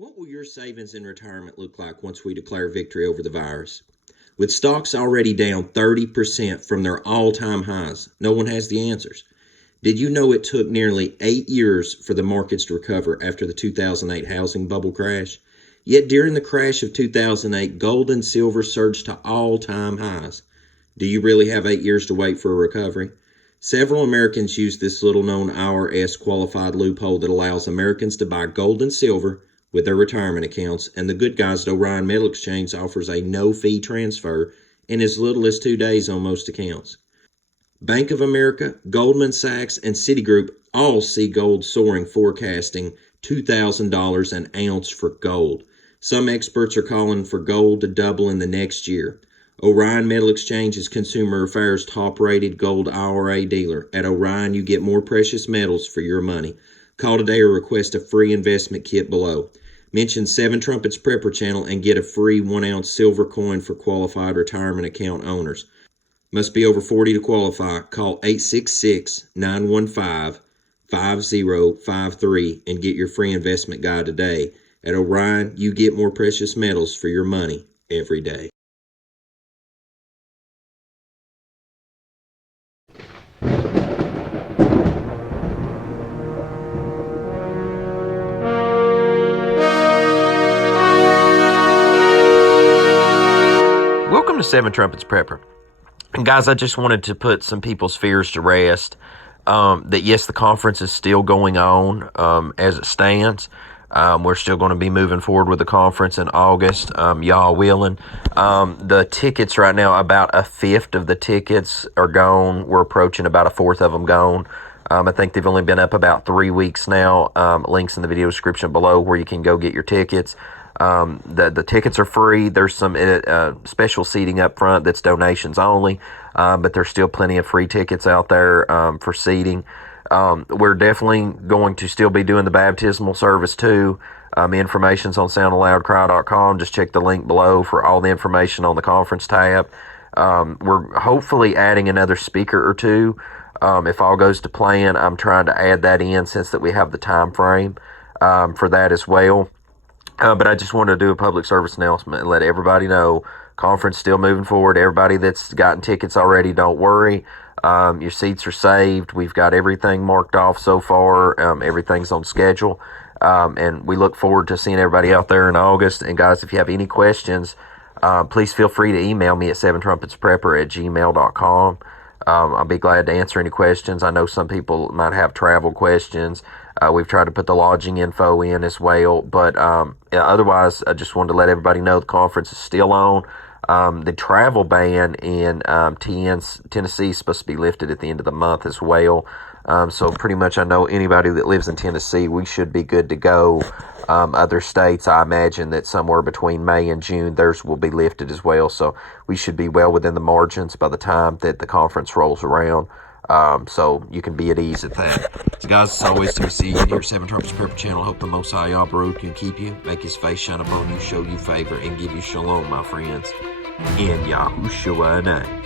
What will your savings in retirement look like once we declare victory over the virus? With stocks already down 30% from their all-time highs, no one has the answers. Did you know it took nearly 8 years for the markets to recover after the 2008 housing bubble crash? Yet during the crash of 2008, gold and silver surged to all-time highs. Do you really have 8 years to wait for a recovery? Several Americans use this little-known IRS qualified loophole that allows Americans to buy gold and silver with their retirement accounts, and the good guys at Orion Metal Exchange offers a no-fee transfer in as little as 2 days on most accounts. Bank of America, Goldman Sachs, and Citigroup all see gold soaring, forecasting $2,000 an ounce for gold. Some experts are calling for gold to double in the next year. Orion Metal Exchange is Consumer Affairs' top-rated gold IRA dealer. At Orion, you get more precious metals for your money. Call today or request a free investment kit below. Mention 7 Trumpets Prepper Channel and get a free 1-ounce silver coin for qualified retirement account owners. Must be over 40 to qualify. Call 866-915-5053 and get your free investment guide today. At Orion, you get more precious metals for your money every day. Welcome to 7 Trumpets Prepper. And guys, I just wanted to put some people's fears to rest. That yes, the conference is still going on as it stands. We're still going to be moving forward with the conference in August, y'all willing. The tickets right now, about a fifth of the tickets are gone. We're approaching about a fourth of them gone. I think they've only been up about 3 weeks now. Links in the video description below where you can go get your tickets. The tickets are free. There's some special seating up front that's donations only, but there's still plenty of free tickets out there for seating. We're definitely going to still be doing the baptismal service too. Information's on soundaloudcry.com. Just check the link below for all the information on the conference tab. We're hopefully adding another speaker or two. If all goes to plan, I'm trying to add that in since that we have the time frame for that as well. But I just wanted to do a public service announcement and let everybody know conference still moving forward. Everybody that's gotten tickets already, don't worry. Your seats are saved. We've got everything marked off so far. Everything's on schedule. And we look forward to seeing everybody out there in August. And guys, if you have any questions, please feel free to email me at 7trumpetsprepper@gmail.com. I'll be glad to answer any questions. I know some people might have travel questions. We've tried to put the lodging info in as well. But otherwise, I just wanted to let everybody know the conference is still on. The travel ban in Tennessee is supposed to be lifted at the end of the month as well. So pretty much I know anybody that lives in Tennessee, we should be good to go. Other states, I imagine that somewhere between May and June, theirs will be lifted as well. So we should be well within the margins by the time that the conference rolls around. So you can be at ease at that. So guys, as always, to see you here, 7 Trumpets Prepper Channel. Hope the Most High Yah Baruch can keep you, make his face shine upon you, show you favor, and give you shalom, my friends. In Yahushua's name.